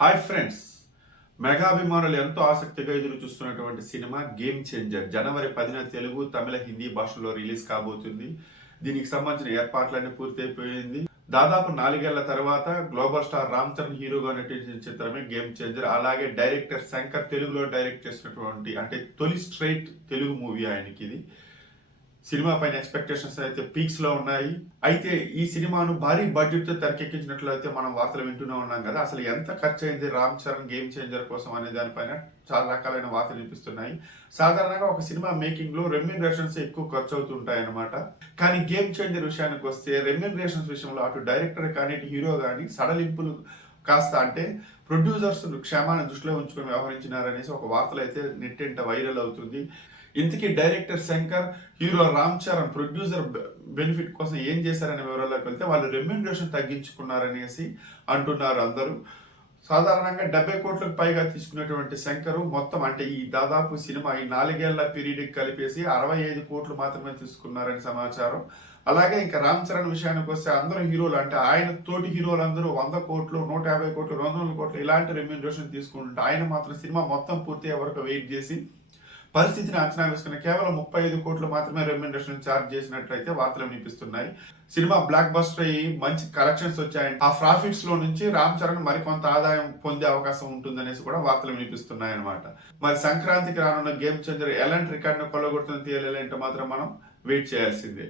Hi friends, మెగాభిమానులు ఎంతో ఆసక్తిగా ఎదురు చూస్తున్నటువంటి సినిమా గేమ్ చేంజర్ జనవరి 10న తెలుగు, తమిళ, హిందీ భాషల్లో రిలీజ్ కాబోతుంది. దీనికి సంబంధించిన ఏర్పాట్లన్నీ పూర్తయిపోయింది. దాదాపు 4 ఏళ్ల తర్వాత గ్లోబల్ స్టార్ రామ్ చరణ్ హీరోగా నటించిన చిత్రమే గేమ్ చేంజర్. అలాగే డైరెక్టర్ శంకర్ తెలుగులో డైరెక్ట్ చేసినటువంటి తొలి స్ట్రైట్ తెలుగు మూవీ ఆయనకి ఇది. సినిమా పైన ఎక్స్పెక్టేషన్స్ అయితే పీక్స్ లో ఉన్నాయి. అయితే ఈ సినిమాను భారీ బడ్జెట్ తో తెరకెక్కించినట్లయితే మనం వార్తలు వింటూనే ఉన్నాం కదా. అసలు ఎంత ఖర్చు అయింది రామ్ చరణ్ గేమ్ చేంజర్ కోసం అనే దానిపైన చాలా రకాలైన వార్తలు వినిపిస్తున్నాయి. సాధారణంగా ఒక సినిమా మేకింగ్ లో రెమ్యూనరేషన్స్ ఎక్కువ ఖర్చు అవుతుంటాయి అన్నమాట. కానీ గేమ్ చేంజర్ విషయానికి వస్తే రెమ్యూనరేషన్స్ విషయంలో అటు డైరెక్టర్ కానీ ఇటు హీరో కానీ సడలింపులు కాస్త ప్రొడ్యూసర్స్ క్షేమాన్ని దృష్టిలో ఉంచుకొని వ్యవహరించినారనేసి ఒక వార్తలు అయితే నెట్టింట వైరల్ అవుతుంది. ఇంతకీ director Shankar, hero Ram Charan producer benefit కోసం ఏం చేశారనే వివరాల్లోకి వెళ్తే వాళ్ళు రెమ్యూనరేషన్ తగ్గించుకున్నారనేసి అంటున్నారు అందరూ. సాధారణంగా 70 కోట్లకు పైగా తీసుకునేటువంటి శంకర్ మొత్తం ఈ దాదాపు సినిమా ఈ 4 ఏళ్ల పీరియడ్ కలిపేసి 65 కోట్లు మాత్రమే తీసుకున్నారని సమాచారం. అలాగే ఇంకా రామ్ చరణ్ విషయానికి వస్తే అందరూ హీరోలు ఆయన తోటి హీరోలందరూ 100 కోట్లు, 150 కోట్లు, 200 కోట్లు ఇలాంటి రెమ్యూనరేషన్ తీసుకుంటుంటే ఆయన మాత్రం సినిమా మొత్తం పూర్తయ్యే వరకు వెయిట్ చేసి పరిస్థితిని అంచనా వేసుకుని కేవలం 35 కోట్లు మాత్రమే రెమ్యూనరేషన్ ఛార్జ్ చేసినట్లయితే వార్తలు వినిపిస్తున్నాయి. సినిమా బ్లాక్ బస్టర్ అయ్యి మంచి కలెక్షన్స్ వచ్చాయి. ఆ ప్రాఫిట్స్ లో నుంచి రామ్ చరణ్ మరికొంత ఆదాయం పొందే అవకాశం ఉంటుందనేసి కూడా వార్తలు వినిపిస్తున్నాయి అనమాట. మరి సంక్రాంతికి రానున్న గేమ్ చేంజర్ ఎలాంటి రికార్డును కొల్లగొడుతుందో తెలియాలంటే మాత్రం మనం వెయిట్ చేయాల్సిందే.